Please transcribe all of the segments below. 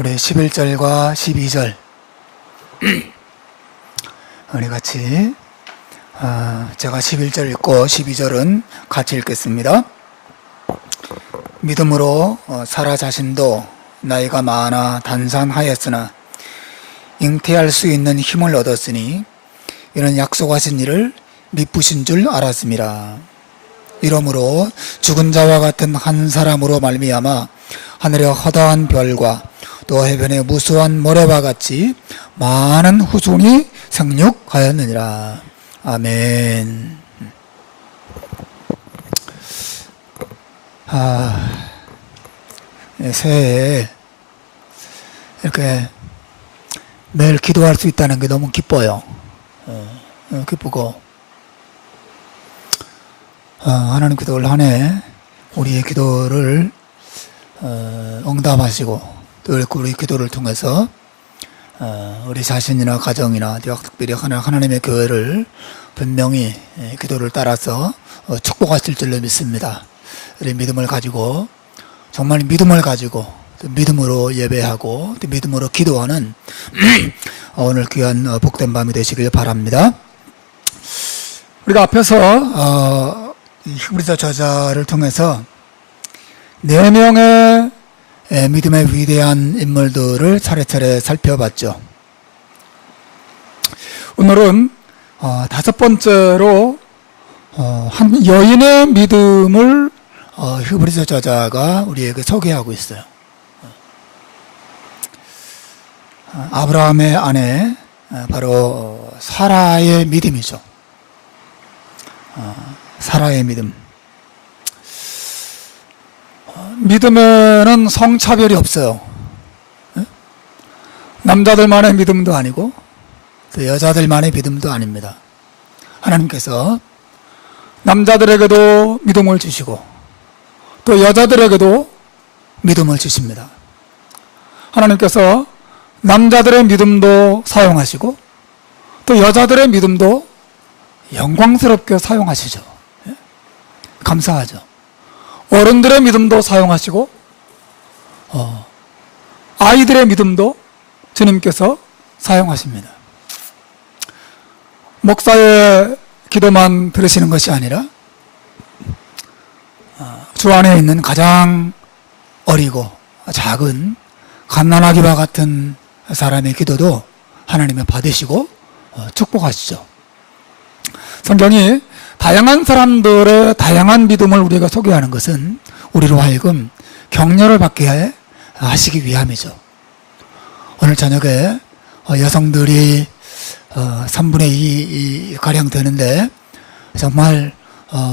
우리 11절과 12절 우리 같이 제가 11절 읽고 12절은 같이 읽겠습니다. 믿음으로 사라 자신도 나이가 많아 단산하였으나 잉태할 수 있는 힘을 얻었으니 이는 약속하신 이를 미쁘신 줄 알았습니다. 이러므로 죽은 자와 같은 한 사람으로 말미암아 하늘의 허다한 별과 또 해변의 무수한 모래와 같이 많은 후손이 생육하였느니라. 아멘. 새해에 이렇게 매일 기도할 수 있다는 게 너무 기뻐요. 기쁘고 하나님께서 올 한 해 우리의 기도를 응답하시고 또 우리 기도를 통해서 우리 자신이나 가정이나 특별히 하나님의 교회를 분명히 기도를 따라서 축복하실 줄로 믿습니다. 우리 믿음을 가지고 정말 믿음을 가지고 믿음으로 예배하고 또 믿음으로 기도하는 오늘 귀한 복된 밤이 되시길 바랍니다. 우리가 앞에서 히브리서 저자를 통해서 4명의 믿음의 위대한 인물들을 차례차례 살펴봤죠. 오늘은 5번째로 한 여인의 믿음을 히브리서 저자가 우리에게 소개하고 있어요. 아브라함의 아내 바로 사라의 믿음이죠. 사라의 믿음. 믿음에는 성차별이 없어요. 남자들만의 믿음도 아니고 또 여자들만의 믿음도 아닙니다. 하나님께서 남자들에게도 믿음을 주시고 또 여자들에게도 믿음을 주십니다. 하나님께서 남자들의 믿음도 사용하시고 또 여자들의 믿음도 영광스럽게 사용하시죠. 감사하죠. 어른들의 믿음도 사용하시고 아이들의 믿음도 주님께서 사용하십니다. 목사의 기도만 들으시는 것이 아니라 주 안에 있는 가장 어리고 작은 갓난아기와 같은 사람의 기도도 하나님이 받으시고 축복하시죠. 성경이 다양한 사람들의 다양한 믿음을 우리가 소개하는 것은 우리로 하여금 격려를 받게 하시기 위함이죠. 오늘 저녁에 여성들이 3분의 2 가량 되는데 정말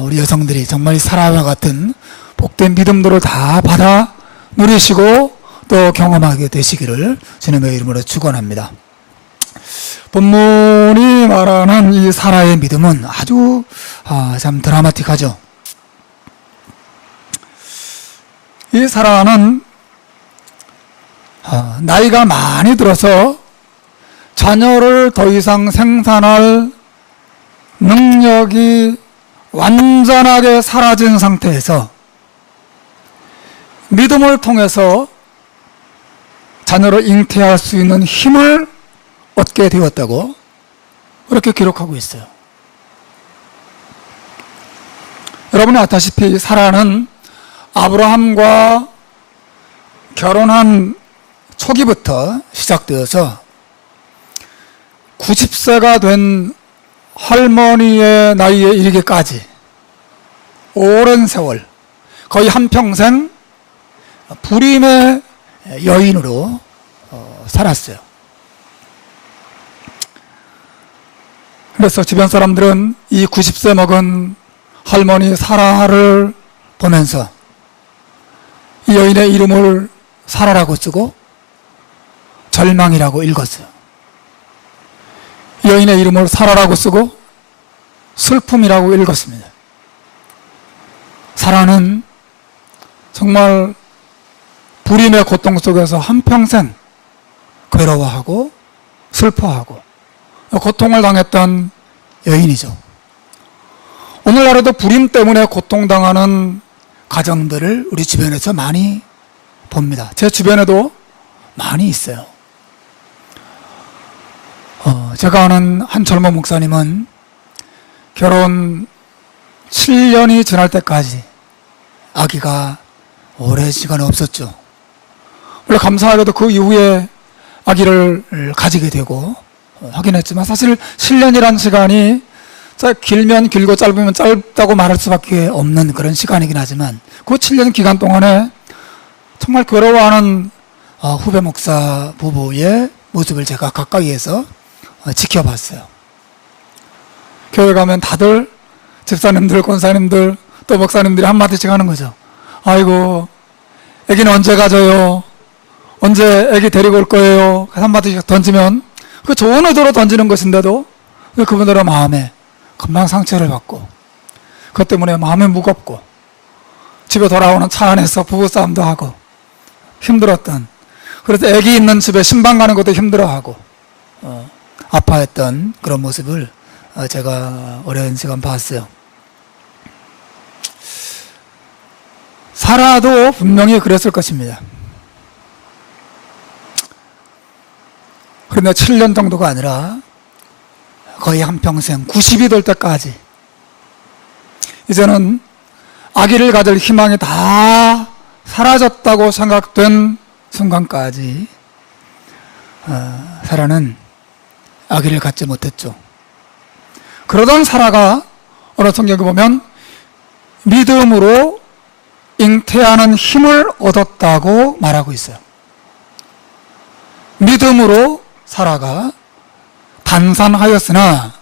우리 여성들이 정말 사라와 같은 복된 믿음들을 다 받아 누리시고 또 경험하게 되시기를 주님의 이름으로 축원합니다. 본문이 말하는 이 사라의 믿음은 아주 참 드라마틱하죠. 이 사라는 나이가 많이 들어서 자녀를 더 이상 생산할 능력이 완전하게 사라진 상태에서 믿음을 통해서 자녀를 잉태할 수 있는 힘을 얻게 되었다고 그렇게 기록하고 있어요. 여러분이 아시다시피 사라는 아브라함과 결혼한 초기부터 시작되어서 90세가 된 할머니의 나이에 이르기까지 오랜 세월 거의 한평생 불임의 여인으로 살았어요. 그래서 주변 사람들은 이 90세 먹은 할머니 사라를 보면서 이 여인의 이름을 사라라고 쓰고 절망이라고 읽었어요. 이 여인의 이름을 사라라고 쓰고 슬픔이라고 읽었습니다. 사라는 정말 불임의 고통 속에서 한평생 괴로워하고 슬퍼하고 고통을 당했던 여인이죠. 오늘날에도 불임 때문에 고통당하는 가정들을 우리 주변에서 많이 봅니다. 제 주변에도 많이 있어요. 제가 아는 한 젊은 목사님은 결혼 7년이 지날 때까지 아기가 오랜 시간 없었죠. 물론 감사하게도 그 이후에 아기를 가지게 되고 하긴 했지만, 사실 7년이란 시간이 길면 길고 짧으면 짧다고 말할 수밖에 없는 그런 시간이긴 하지만, 그 7년 기간 동안에 정말 괴로워하는 후배 목사 부부의 모습을 제가 가까이에서 지켜봤어요. 교회 가면 다들 집사님들, 권사님들, 또 목사님들이 한마디씩 하는 거죠. 아이고, 애기는 언제 가져요? 언제 애기 데리고 올 거예요? 한마디씩 던지면, 그 좋은 의도로 던지는 것인데도 그분들의 마음에 금방 상처를 받고, 그것 때문에 마음이 무겁고, 집에 돌아오는 차 안에서 부부싸움도 하고 힘들었던, 그래서 애기 있는 집에 신방 가는 것도 힘들어하고 아파했던 그런 모습을 제가 오랜 시간 봤어요. 사라도 분명히 그랬을 것입니다. 그런데 7년 정도가 아니라 거의 한평생 90이 될 때까지 이제는 아기를 가질 희망이 다 사라졌다고 생각된 순간까지 사라는 아기를 갖지 못했죠. 그러던 사라가 어느 성경에 보면 믿음으로 잉태하는 힘을 얻었다고 말하고 있어요. 믿음으로 사라가 단산하였으나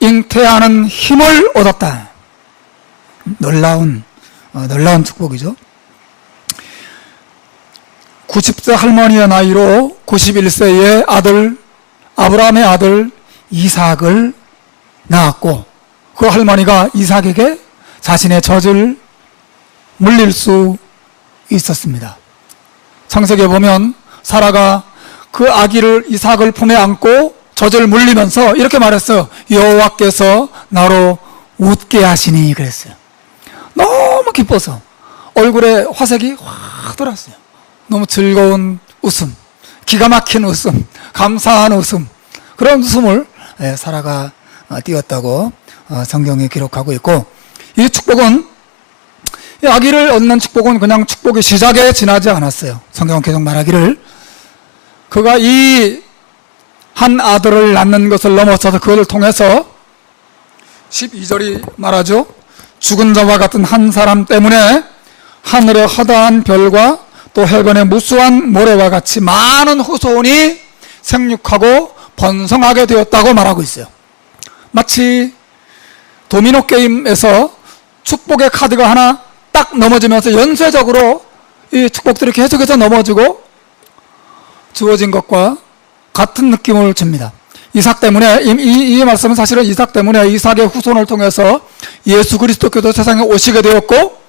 잉태하는 힘을 얻었다. 놀라운 축복이죠. 90세 할머니의 나이로 91세의 아들, 아브라함의 아들 이삭을 낳았고, 그 할머니가 이삭에게 자신의 젖을 물릴 수 있었습니다. 창세기에 보면 사라가 그 아기를 이삭을 품에 안고 젖을 물리면서 이렇게 말했어요. 여호와께서 나로 웃게 하시니, 그랬어요. 너무 기뻐서 얼굴에 화색이 확 돌았어요. 너무 즐거운 웃음, 기가 막힌 웃음, 감사한 웃음, 그런 웃음을 사라가 띄었다고 성경에 기록하고 있고, 이 축복은, 이 아기를 얻는 축복은 그냥 축복의 시작에 지나지 않았어요. 성경은 계속 말하기를 그가 이 한 아들을 낳는 것을 넘어서서 그것을 통해서 12절이 말하죠. 죽은 자와 같은 한 사람 때문에 하늘의 허다한 별과 또 해변의 무수한 모래와 같이 많은 후손이 생육하고 번성하게 되었다고 말하고 있어요. 마치 도미노 게임에서 축복의 카드가 하나 딱 넘어지면서 연쇄적으로 이 축복들이 계속해서 넘어지고 주어진 것과 같은 느낌을 줍니다. 이삭 때문에, 이 말씀은 사실은 이삭 때문에 이삭의 후손을 통해서 예수 그리스도께서 세상에 오시게 되었고,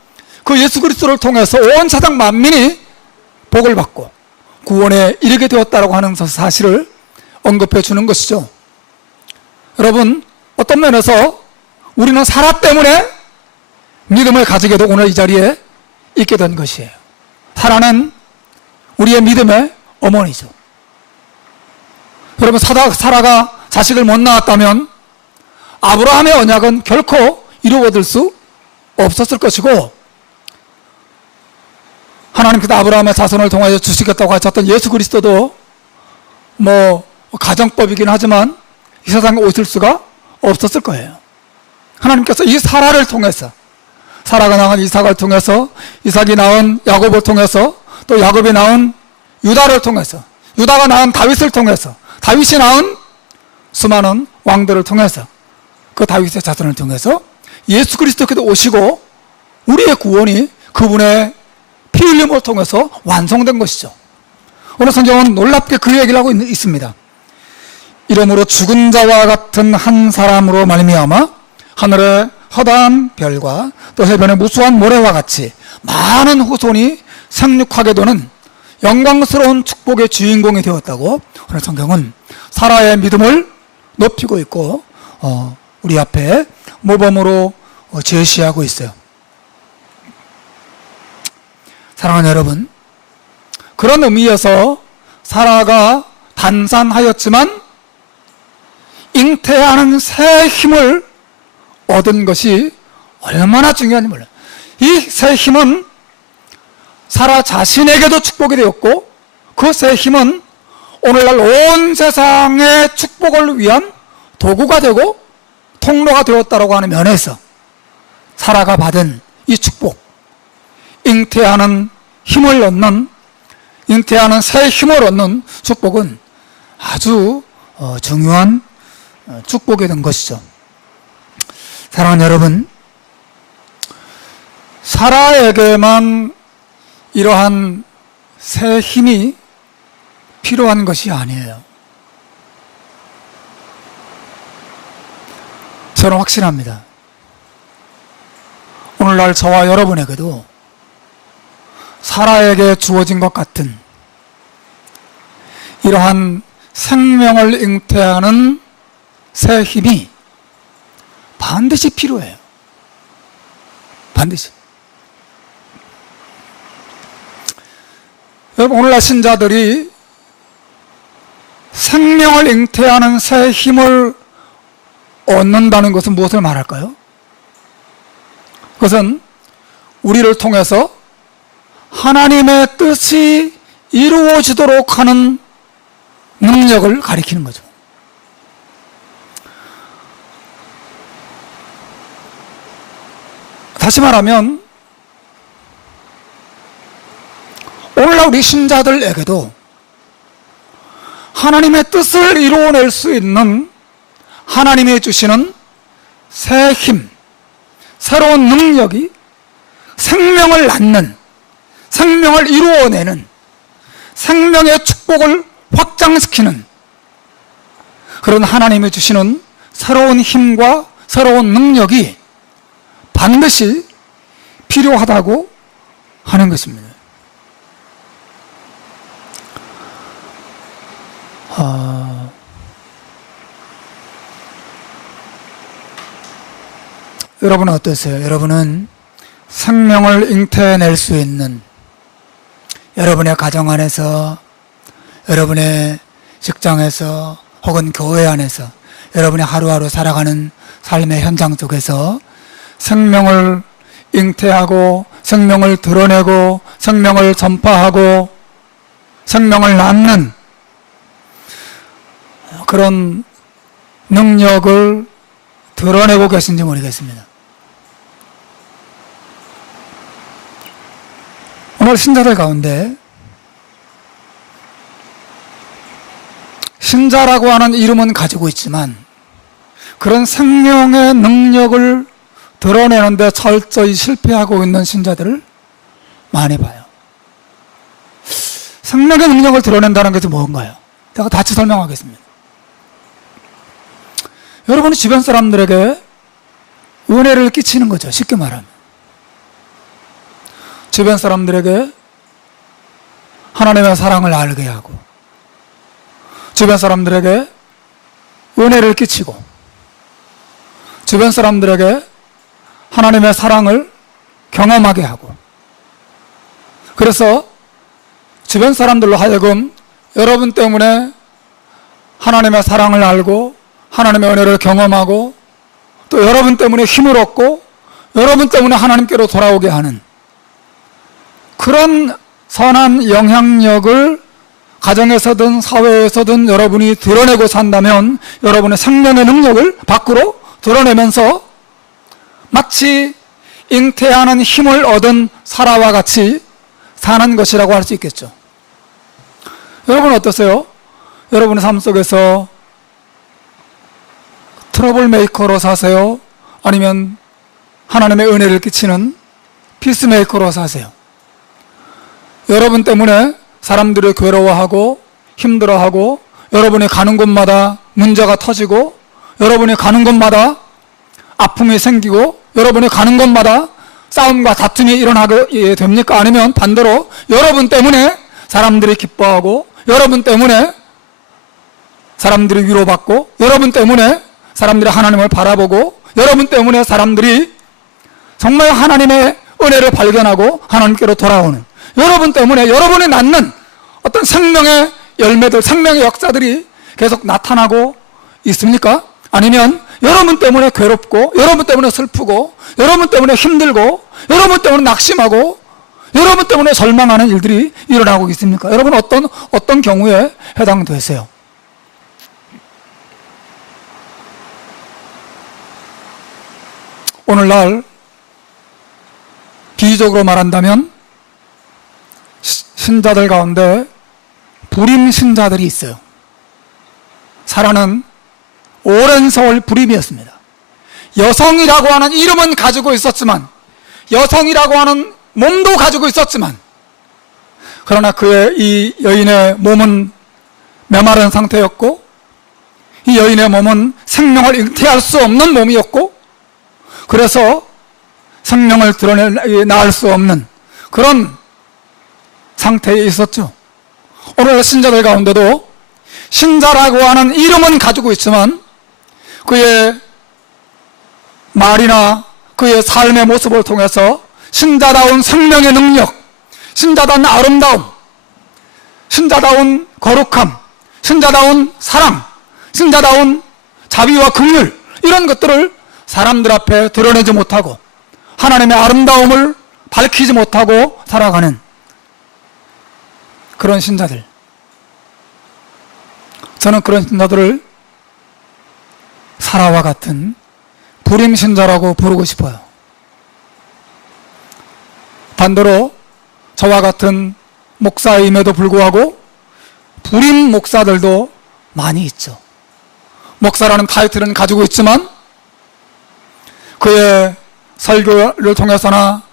그 예수 그리스도를 통해서 온 세상 만민이 복을 받고 구원에 이르게 되었다고 하는 사실을 언급해 주는 것이죠. 여러분, 어떤 면에서 우리는 사라 때문에 믿음을 가지게 되고 오늘 이 자리에 있게 된 것이에요. 사라는 우리의 믿음의 어머니죠. 여러분, 사라가 자식을 못 낳았다면 아브라함의 언약은 결코 이루어질 수 없었을 것이고, 하나님께서 아브라함의 자손을 통하여 주시겠다고 하셨던 예수 그리스도도 가정법이긴 하지만 이 세상에 오실 수가 없었을 거예요. 하나님께서 이 사라를 통해서, 사라가 낳은 이삭을 통해서, 이삭이 낳은 야곱을 통해서, 또 야곱이 낳은 유다를 통해서, 유다가 낳은 다윗을 통해서, 다윗이 낳은 수많은 왕들을 통해서, 그 다윗의 자손을 통해서 예수 그리스도께서 오시고 우리의 구원이 그분의 피 흘림을 통해서 완성된 것이죠. 오늘 성경은 놀랍게 그 얘기를 하고 있습니다. 이러므로 죽은 자와 같은 한 사람으로 말미암아 하늘의 허다한 별과 또 해변의 무수한 모래와 같이 많은 후손이 생육하게 되는 영광스러운 축복의 주인공이 되었다고 오늘 성경은 사라의 믿음을 높이고 있고 우리 앞에 모범으로 제시하고 있어요. 사랑하는 여러분, 그런 의미에서 사라가 단산하였지만 잉태하는 새 힘을 얻은 것이 얼마나 중요한지 몰라요. 이 새 힘은 사라 자신에게도 축복이 되었고, 그 새 힘은 오늘날 온 세상의 축복을 위한 도구가 되고 통로가 되었다고 하는 면에서 사라가 받은 이 축복, 잉태하는 힘을 얻는, 잉태하는 새 힘을 얻는 축복은 아주 중요한 축복이 된 것이죠. 사랑하는 여러분, 사라에게만 이러한 새 힘이 필요한 것이 아니에요. 저는 확신합니다. 오늘날 저와 여러분에게도 사라에게 주어진 것 같은 이러한 생명을 잉태하는 새 힘이 반드시 필요해요. 반드시. 여러분, 오늘날 신자들이 생명을 잉태하는 새 힘을 얻는다는 것은 무엇을 말할까요? 그것은 우리를 통해서 하나님의 뜻이 이루어지도록 하는 능력을 가리키는 거죠. 다시 말하면 오늘날 우리 신자들에게도 하나님의 뜻을 이루어낼 수 있는 하나님이 주시는 새 힘, 새로운 능력이 생명을 낳는, 생명을 이루어내는, 생명의 축복을 확장시키는 그런 하나님이 주시는 새로운 힘과 새로운 능력이 반드시 필요하다고 하는 것입니다. 여러분은 어떠세요? 여러분은 생명을 잉태낼 수 있는, 여러분의 가정 안에서, 여러분의 직장에서, 혹은 교회 안에서, 여러분이 하루하루 살아가는 삶의 현장 속에서 생명을 잉태하고, 생명을 드러내고, 생명을 전파하고, 생명을 낳는 그런 능력을 드러내고 계신지 모르겠습니다. 오늘 신자들 가운데 신자라고 하는 이름은 가지고 있지만 그런 생명의 능력을 드러내는데 철저히 실패하고 있는 신자들을 많이 봐요. 생명의 능력을 드러낸다는 것이 뭔가요? 제가 다시 설명하겠습니다. 여러분이 주변 사람들에게 은혜를 끼치는 거죠. 쉽게 말하면. 주변 사람들에게 하나님의 사랑을 알게 하고, 주변 사람들에게 은혜를 끼치고, 주변 사람들에게 하나님의 사랑을 경험하게 하고, 그래서 주변 사람들로 하여금 여러분 때문에 하나님의 사랑을 알고 하나님의 은혜를 경험하고 또 여러분 때문에 힘을 얻고 여러분 때문에 하나님께로 돌아오게 하는 그런 선한 영향력을 가정에서든 사회에서든 여러분이 드러내고 산다면 여러분의 생명의 능력을 밖으로 드러내면서 마치 잉태하는 힘을 얻은 사라와 같이 사는 것이라고 할 수 있겠죠. 여러분 어떠세요? 여러분의 삶 속에서 트러블 메이커로 사세요? 아니면 하나님의 은혜를 끼치는 피스메이커로 사세요? 여러분 때문에 사람들이 괴로워하고 힘들어하고 여러분이 가는 곳마다 문제가 터지고 여러분이 가는 곳마다 아픔이 생기고 여러분이 가는 곳마다 싸움과 다툼이 일어나게 됩니까? 아니면 반대로 여러분 때문에 사람들이 기뻐하고 여러분 때문에 사람들이 위로받고 여러분 때문에 사람들이 하나님을 바라보고 여러분 때문에 사람들이 정말 하나님의 은혜를 발견하고 하나님께로 돌아오는 여러분 때문에 여러분이 낳는 어떤 생명의 열매들, 생명의 역사들이 계속 나타나고 있습니까? 아니면 여러분 때문에 괴롭고, 여러분 때문에 슬프고, 여러분 때문에 힘들고, 여러분 때문에 낙심하고, 여러분 때문에 절망하는 일들이 일어나고 있습니까? 여러분 어떤 경우에 해당되세요? 오늘날 비유적으로 말한다면 신자들 가운데 불임 신자들이 있어요. 사라는 오랜 세월 불임이었습니다. 여성이라고 하는 이름은 가지고 있었지만, 여성이라고 하는 몸도 가지고 있었지만, 그러나 그의 이 여인의 몸은 메마른 상태였고, 이 여인의 몸은 생명을 잉태할 수 없는 몸이었고, 그래서 생명을 낳을 수 없는 그런 상태에 있었죠. 오늘 신자들 가운데도 신자라고 하는 이름은 가지고 있지만 그의 말이나 그의 삶의 모습을 통해서 신자다운 생명의 능력, 신자다운 아름다움, 신자다운 거룩함, 신자다운 사랑, 신자다운 자비와 긍휼, 이런 것들을 사람들 앞에 드러내지 못하고 하나님의 아름다움을 밝히지 못하고 살아가는 그런 신자들, 저는 그런 신자들을 사라와 같은 불임 신자라고 부르고 싶어요. 반대로 저와 같은 목사임에도 불구하고 불임 목사들도 많이 있죠. 목사라는 타이틀은 가지고 있지만 그의 설교를 통해서나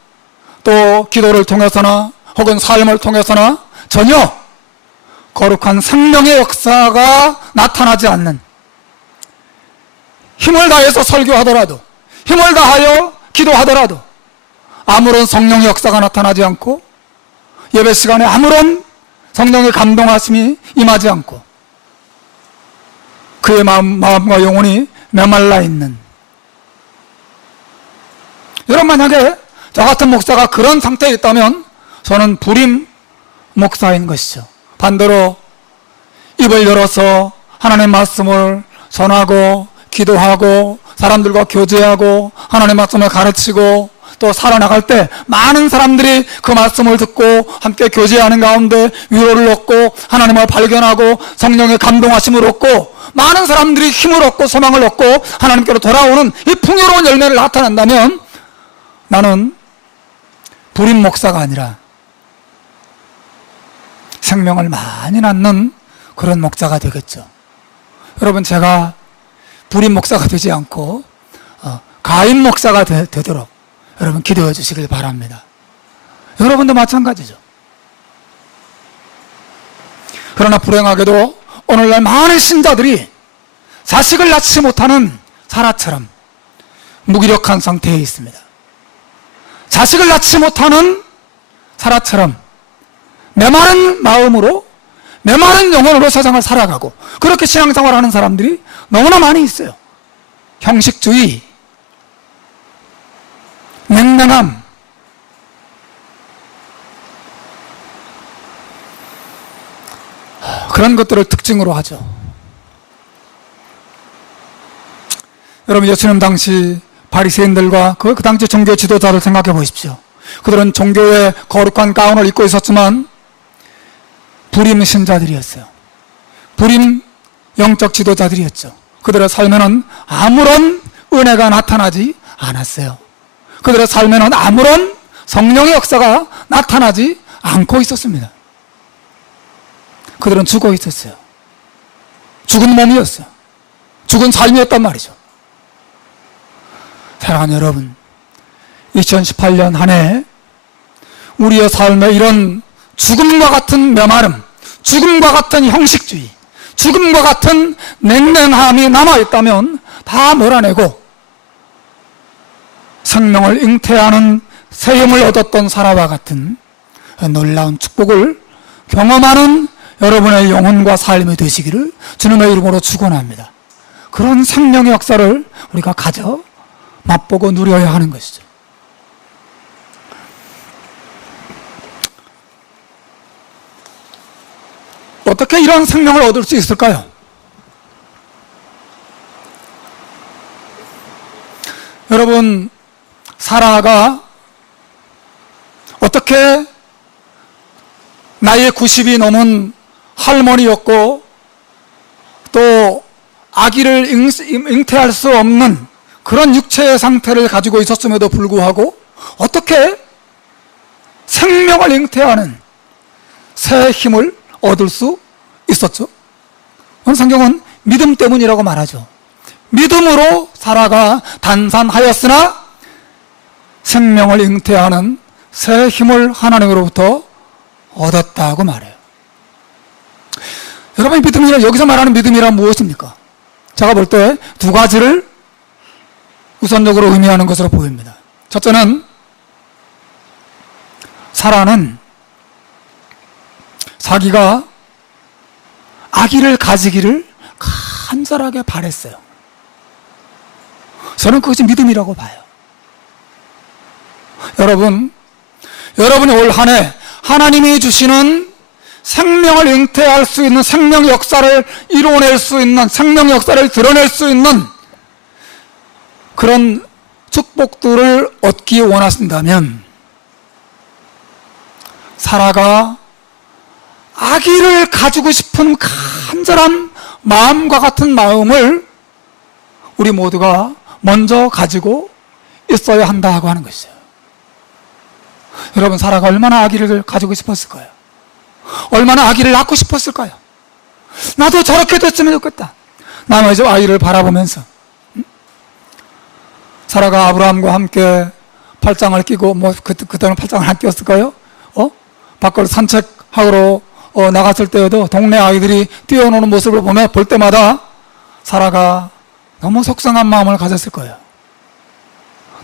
또 기도를 통해서나 혹은 삶을 통해서나 전혀 거룩한 생명의 역사가 나타나지 않는, 힘을 다해서 설교하더라도, 힘을 다하여 기도하더라도 아무런 성령의 역사가 나타나지 않고, 예배 시간에 아무런 성령의 감동하심이 임하지 않고 그의 마음과 영혼이 메말라 있는, 여러분 만약에 저 같은 목사가 그런 상태에 있다면 저는 불임 목사인 것이죠. 반대로 입을 열어서 하나님의 말씀을 전하고 기도하고 사람들과 교제하고 하나님의 말씀을 가르치고 또 살아나갈 때 많은 사람들이 그 말씀을 듣고 함께 교제하는 가운데 위로를 얻고 하나님을 발견하고 성령의 감동하심을 얻고 많은 사람들이 힘을 얻고 소망을 얻고 하나님께로 돌아오는 이 풍요로운 열매를 나타낸다면 나는 불임 목사가 아니라 생명을 많이 낳는 그런 목자가 되겠죠. 여러분, 제가 불임 목사가 되지 않고 가임 목사가 되도록 여러분 기도해 주시길 바랍니다. 여러분도 마찬가지죠. 그러나 불행하게도 오늘날 많은 신자들이 자식을 낳지 못하는 사라처럼 무기력한 상태에 있습니다. 자식을 낳지 못하는 사라처럼 메마른 마음으로, 메마른 영혼으로 세상을 살아가고 그렇게 신앙생활을 하는 사람들이 너무나 많이 있어요. 형식주의, 냉랭함, 그런 것들을 특징으로 하죠. 여러분, 예수님 당시 바리새인들과 그 당시 종교 지도자를 생각해 보십시오. 그들은 종교의 거룩한 가운을 입고 있었지만 불임 신자들이었어요. 불임 영적 지도자들이었죠. 그들의 삶에는 아무런 은혜가 나타나지 않았어요. 그들의 삶에는 아무런 성령의 역사가 나타나지 않고 있었습니다. 그들은 죽어 있었어요. 죽은 몸이었어요. 죽은 삶이었단 말이죠. 사랑하는 여러분, 2018년 한 해 우리의 삶에 이런 죽음과 같은 메마름, 죽음과 같은 형식주의, 죽음과 같은 냉랭함이 남아있다면 다 몰아내고 생명을 잉태하는 새 힘을 얻었던 사라와 같은 놀라운 축복을 경험하는 여러분의 영혼과 삶이 되시기를 주님의 이름으로 축원합니다. 그런 생명의 역사를 우리가 가져 맛보고 누려야 하는 것이죠. 어떻게 이런 생명을 얻을 수 있을까요? 여러분, 사라가 어떻게 나이에 90이 넘은 할머니였고 또 아기를 잉태할 수 없는 그런 육체의 상태를 가지고 있었음에도 불구하고 어떻게 생명을 잉태하는 새 힘을 얻을 수 있었죠? 성경은 믿음 때문이라고 말하죠. 믿음으로 사라가 단산하였으나 생명을 잉태하는 새 힘을 하나님으로부터 얻었다고 말해요. 여러분, 믿음이란, 여기서 말하는 믿음이란 무엇입니까? 제가 볼 때 두 가지를 우선적으로 의미하는 것으로 보입니다. 첫째는, 사라는 자기가 아기를 가지기를 간절하게 바랬어요. 저는 그것이 믿음이라고 봐요. 여러분이 올 한 해 하나님이 주시는 생명을 잉태할 수 있는, 생명 역사를 이루어낼 수 있는, 생명 역사를 드러낼 수 있는 그런 축복들을 얻기 원하신다면 사라가 아기를 가지고 싶은 간절한 마음과 같은 마음을 우리 모두가 먼저 가지고 있어야 한다고 하는 것이에요. 여러분, 사라가 얼마나 아기를 가지고 싶었을까요? 얼마나 아기를 낳고 싶었을까요? 나도 저렇게 됐으면 좋겠다. 나는 이제 아이를 바라보면서, 사라가 아브라함과 함께 팔짱을 끼고, 그때는 팔짱을 안 끼웠을까요? 밖으로 산책하러 나갔을 때에도 동네 아이들이 뛰어노는 모습을 볼 때마다 사라가 너무 속상한 마음을 가졌을 거예요.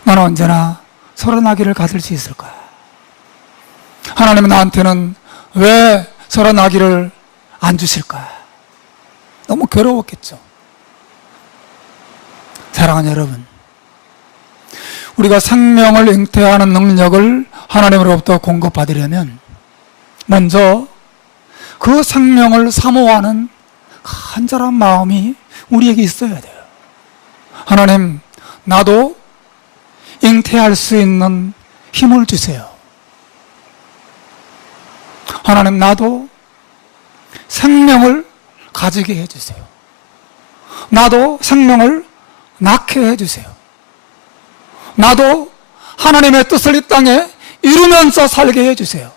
나는 언제나 저런 아기를 가질 수 있을까? 하나님은 나한테는 왜 저런 아기를 안 주실까? 너무 괴로웠겠죠. 사랑하는 여러분, 우리가 생명을 잉태하는 능력을 하나님으로부터 공급받으려면 먼저 그 생명을 사모하는 간절한 마음이 우리에게 있어야 돼요. 하나님, 나도 잉태할 수 있는 힘을 주세요. 하나님, 나도 생명을 가지게 해주세요. 나도 생명을 낳게 해주세요. 나도 하나님의 뜻을 이 땅에 이루면서 살게 해주세요.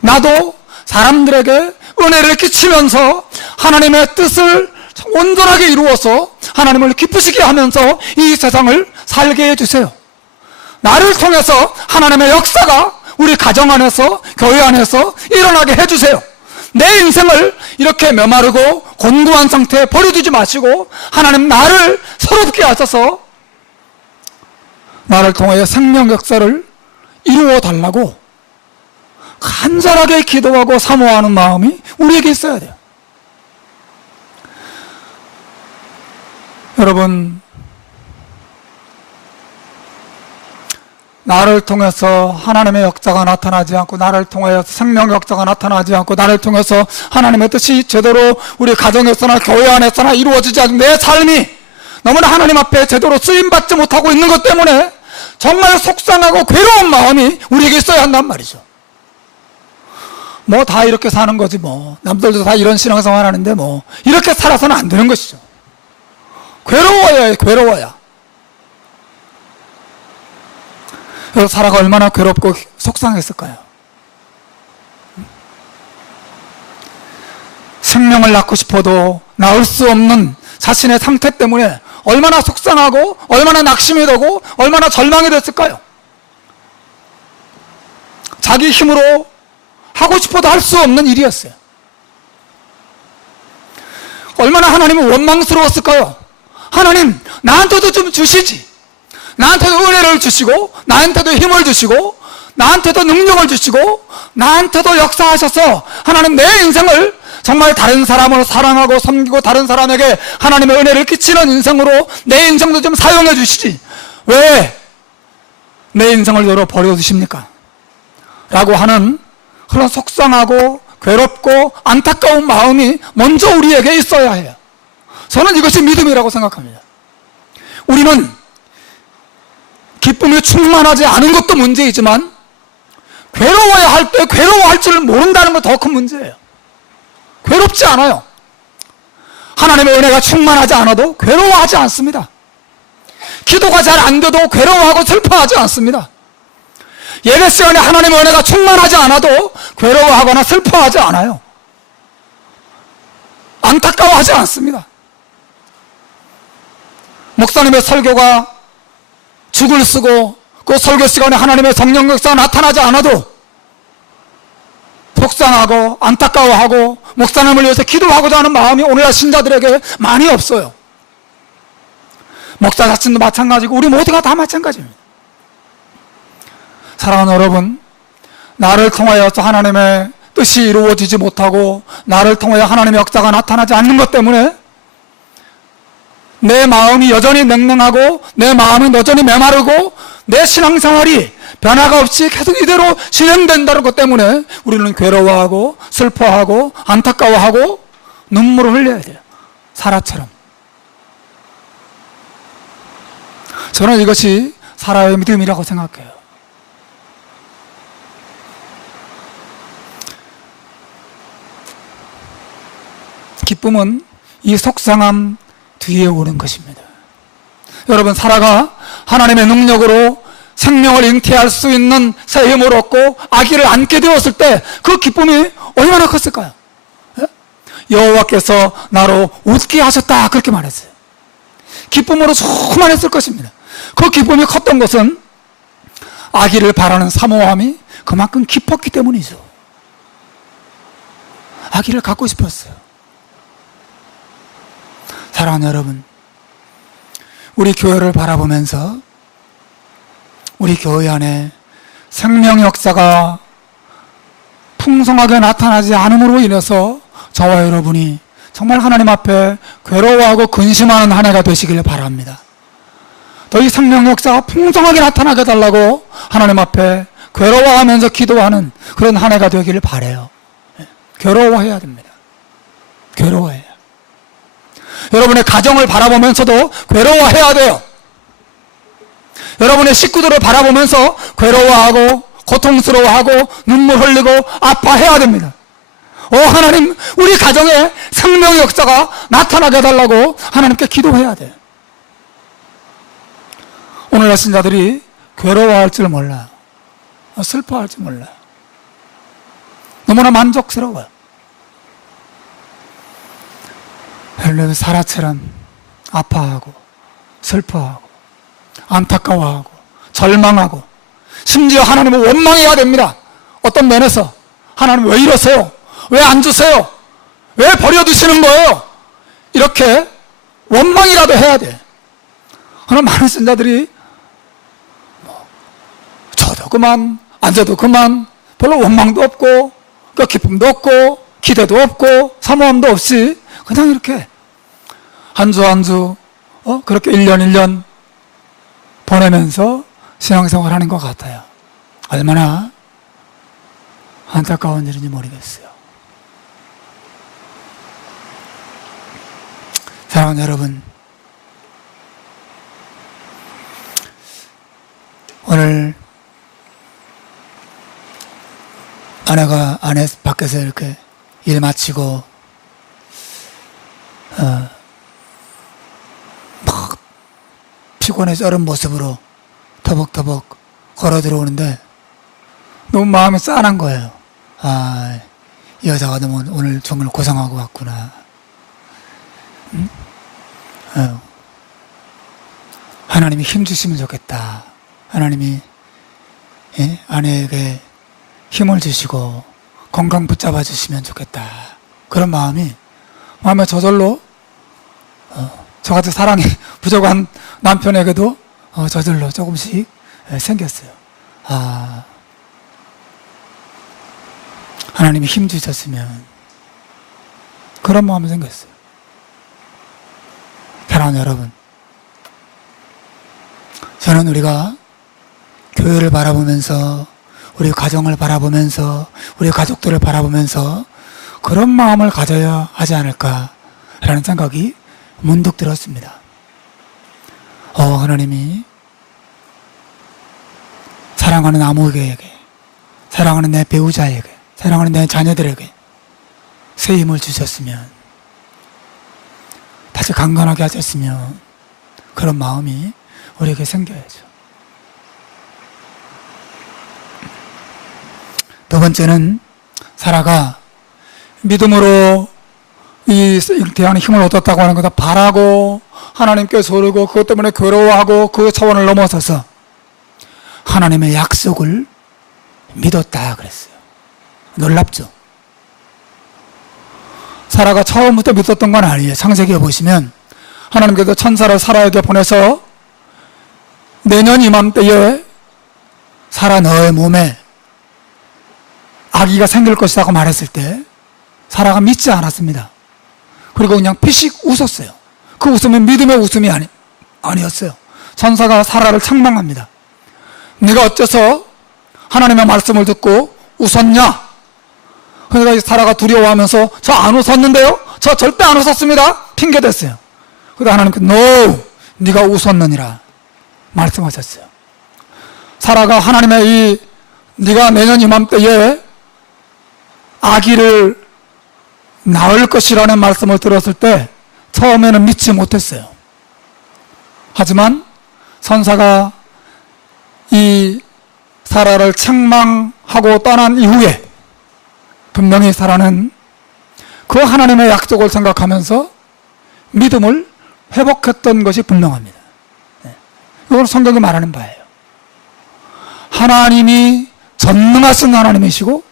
나도 사람들에게 은혜를 끼치면서 하나님의 뜻을 온전하게 이루어서 하나님을 기쁘시게 하면서 이 세상을 살게 해주세요. 나를 통해서 하나님의 역사가 우리 가정 안에서, 교회 안에서 일어나게 해주세요. 내 인생을 이렇게 메마르고 곤고한 상태에 버려두지 마시고 하나님, 나를 새롭게 하셔서 나를 통하여 생명 역사를 이루어 달라고 간절하게 기도하고 사모하는 마음이 우리에게 있어야 돼요. 여러분, 나를 통해서 하나님의 역사가 나타나지 않고, 나를 통하여 생명 역사가 나타나지 않고, 나를 통해서 하나님의 뜻이 제대로 우리 가정에서나 교회 안에서나 이루어지지 않는 내 삶이 너무나 하나님 앞에 제대로 쓰임받지 못하고 있는 것 때문에 정말 속상하고 괴로운 마음이 우리에게 있어야 한단 말이죠. 다 이렇게 사는 거지 남들도 다 이런 신앙생활 하는데 이렇게 살아서는 안 되는 것이죠. 괴로워야 해, 괴로워야. 그래서 사라가 얼마나 괴롭고 속상했을까요? 생명을 낳고 싶어도 낳을 수 없는 자신의 상태 때문에 얼마나 속상하고 얼마나 낙심이 되고 얼마나 절망이 됐을까요? 자기 힘으로 하고 싶어도 할 수 없는 일이었어요. 얼마나 하나님은 원망스러웠을까요? 하나님, 나한테도 좀 주시지. 나한테도 은혜를 주시고, 나한테도 힘을 주시고, 나한테도 능력을 주시고, 나한테도 역사하셔서 하나님, 내 인생을 정말 다른 사람을 사랑하고 섬기고 다른 사람에게 하나님의 은혜를 끼치는 인생으로 내 인생도 좀 사용해 주시지. 왜 내 인생을 여러 버려두십니까? 라고 하는 그런 속상하고 괴롭고 안타까운 마음이 먼저 우리에게 있어야 해요. 저는 이것이 믿음이라고 생각합니다. 우리는 기쁨이 충만하지 않은 것도 문제이지만 괴로워야 할 때 괴로워할 줄 모른다는 것 더 큰 문제예요. 괴롭지 않아요. 하나님의 은혜가 충만하지 않아도 괴로워하지 않습니다. 기도가 잘 안 돼도 괴로워하고 슬퍼하지 않습니다. 예배 시간에 하나님의 은혜가 충만하지 않아도 괴로워하거나 슬퍼하지 않아요. 안타까워하지 않습니다. 목사님의 설교가 죽을 쓰고 그 설교 시간에 하나님의 성령 역사가 나타나지 않아도 속상하고 안타까워하고 목사님을 위해서 기도하고자 하는 마음이 오늘날 신자들에게 많이 없어요. 목사 자신도 마찬가지고 우리 모두가 다 마찬가지입니다. 사랑하는 여러분, 나를 통하여서 하나님의 뜻이 이루어지지 못하고 나를 통하여 하나님의 역사가 나타나지 않는 것 때문에 내 마음이 여전히 냉랭하고 내 마음이 여전히 메마르고 내 신앙생활이 변화가 없이 계속 이대로 진행된다는 것 때문에 우리는 괴로워하고 슬퍼하고 안타까워하고 눈물을 흘려야 돼요. 사라처럼. 저는 이것이 사라의 믿음이라고 생각해요. 기쁨은 이 속상함 뒤에 오는 것입니다. 여러분, 사라가 하나님의 능력으로 생명을 잉태할 수 있는 새 힘을 얻고 아기를 안게 되었을 때 그 기쁨이 얼마나 컸을까요? 여호와께서 나로 웃게 하셨다, 그렇게 말했어요. 기쁨으로 충만했을 것입니다. 그 기쁨이 컸던 것은 아기를 바라는 사모함이 그만큼 깊었기 때문이죠. 아기를 갖고 싶었어요. 사랑하는 여러분, 우리 교회를 바라보면서 우리 교회 안에 생명 역사가 풍성하게 나타나지 않음으로 인해서 저와 여러분이 정말 하나님 앞에 괴로워하고 근심하는 한 해가 되시길 바랍니다. 더 이 생명 역사가 풍성하게 나타나게 해달라고 하나님 앞에 괴로워하면서 기도하는 그런 한 해가 되기를 바라요. 괴로워해야 됩니다. 괴로워해요. 여러분의 가정을 바라보면서도 괴로워해야 돼요. 여러분의 식구들을 바라보면서 괴로워하고 고통스러워하고 눈물 흘리고 아파해야 됩니다. 하나님, 우리 가정에 생명의 역사가 나타나게 해달라고 하나님께 기도해야 돼요. 오늘날 신자들이 괴로워할 줄 몰라요. 슬퍼할 줄 몰라요. 너무나 만족스러워요. 사라처럼 아파하고 슬퍼하고 안타까워하고 절망하고 심지어 하나님을 원망해야 됩니다. 어떤 면에서 하나님 왜 이러세요? 왜 안 주세요? 왜 버려두시는 거예요? 이렇게 원망이라도 해야 돼. 그러나 많은 신자들이 저도 그만, 앉아도 그만, 별로 원망도 없고 기쁨도 없고 기대도 없고 사모함도 없이 그냥 이렇게 한 주 한 주 그렇게 1년 1년 보내면서 신앙생활 하는 것 같아요. 얼마나 안타까운 일인지 모르겠어요. 사랑하는 여러분, 오늘 아내 밖에서 이렇게 일 마치고 막 피곤해 쩔은 모습으로 터벅터벅 걸어 들어오는데 너무 마음이 짠한 거예요. 이 여자가 너무 오늘 정말 고생하고 왔구나. 응? 하나님이 힘 주시면 좋겠다. 하나님이 아내에게 힘을 주시고 건강 붙잡아 주시면 좋겠다. 그런 마음에 저절로 저같이 사랑이 부족한 남편에게도 저절로 조금씩 생겼어요. 하나님이 힘 주셨으면, 그런 마음이 생겼어요. 사랑하는 여러분, 저는 우리가 교회를 바라보면서, 우리 가정을 바라보면서, 우리 가족들을 바라보면서 그런 마음을 가져야 하지 않을까라는 생각이 문득 들었습니다. 하나님이 사랑하는 아무에게, 사랑하는 내 배우자에게, 사랑하는 내 자녀들에게 새 힘을 주셨으면, 다시 강건하게 하셨으면, 그런 마음이 우리에게 생겨야죠. 두 번째는 사라가 믿음으로 이 대하는 힘을 얻었다고 하는 것을 바라고 하나님께 소르고 그것 때문에 괴로워하고 그 차원을 넘어서서 하나님의 약속을 믿었다 그랬어요. 놀랍죠? 사라가 처음부터 믿었던 건 아니에요. 창세기에 보시면 하나님께서 천사를 사라에게 보내서 내년 이맘때에 사라 너의 몸에 아기가 생길 것이라고 말했을 때 사라가 믿지 않았습니다. 그리고 그냥 피식 웃었어요. 그 웃음이 믿음의 웃음이 아니었어요. 천사가 사라를 책망합니다. 네가 어째서 하나님의 말씀을 듣고 웃었냐? 그러니까 사라가 두려워하면서 저 안 웃었는데요? 저 절대 안 웃었습니다. 핑계댔어요. 그러다 하나님께서 No! 네가 웃었느니라 말씀하셨어요. 사라가 하나님의 네가 내년 이맘때에 아기를 낳을 것이라는 말씀을 들었을 때 처음에는 믿지 못했어요. 하지만 천사가 이 사라를 책망하고 떠난 이후에 분명히 사라는 그 하나님의 약속을 생각하면서 믿음을 회복했던 것이 분명합니다. 이건 성경이 말하는 바예요. 하나님이 전능하신 하나님이시고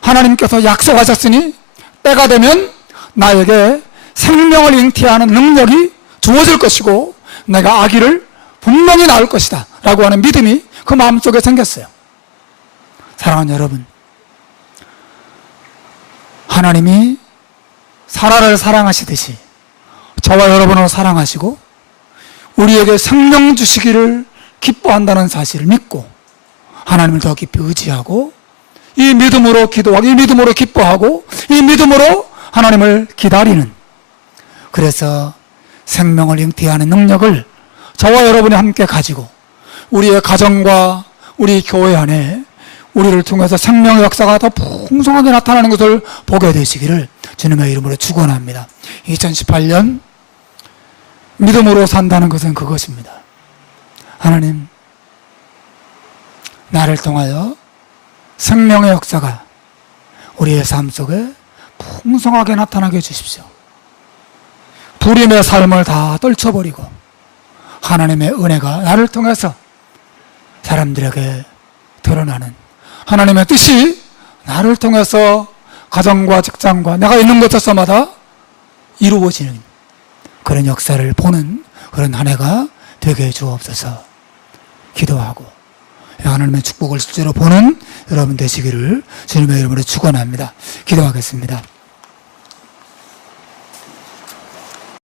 하나님께서 약속하셨으니 때가 되면 나에게 생명을 잉태하는 능력이 주어질 것이고 내가 아기를 분명히 낳을 것이다 라고 하는 믿음이 그 마음속에 생겼어요. 사랑하는 여러분, 하나님이 사라를 사랑하시듯이 저와 여러분을 사랑하시고 우리에게 생명 주시기를 기뻐한다는 사실을 믿고 하나님을 더 깊이 의지하고 이 믿음으로 기도하고 이 믿음으로 기뻐하고 이 믿음으로 하나님을 기다리는, 그래서 생명을 잉태하는 능력을 저와 여러분이 함께 가지고 우리의 가정과 우리 교회 안에 우리를 통해서 생명의 역사가 더 풍성하게 나타나는 것을 보게 되시기를 주님의 이름으로 축원합니다. 2018년 믿음으로 산다는 것은 그것입니다. 하나님, 나를 통하여 생명의 역사가 우리의 삶 속에 풍성하게 나타나게 해주십시오. 불임의 삶을 다 떨쳐버리고 하나님의 은혜가 나를 통해서 사람들에게 드러나는, 하나님의 뜻이 나를 통해서 가정과 직장과 내가 있는 곳에서마다 이루어지는 그런 역사를 보는 그런 한 해가 되게 해주옵소서. 기도하고 하나님의 축복을 실제로 보는 여러분 되시기를 주님의 이름으로 축원합니다. 기도하겠습니다.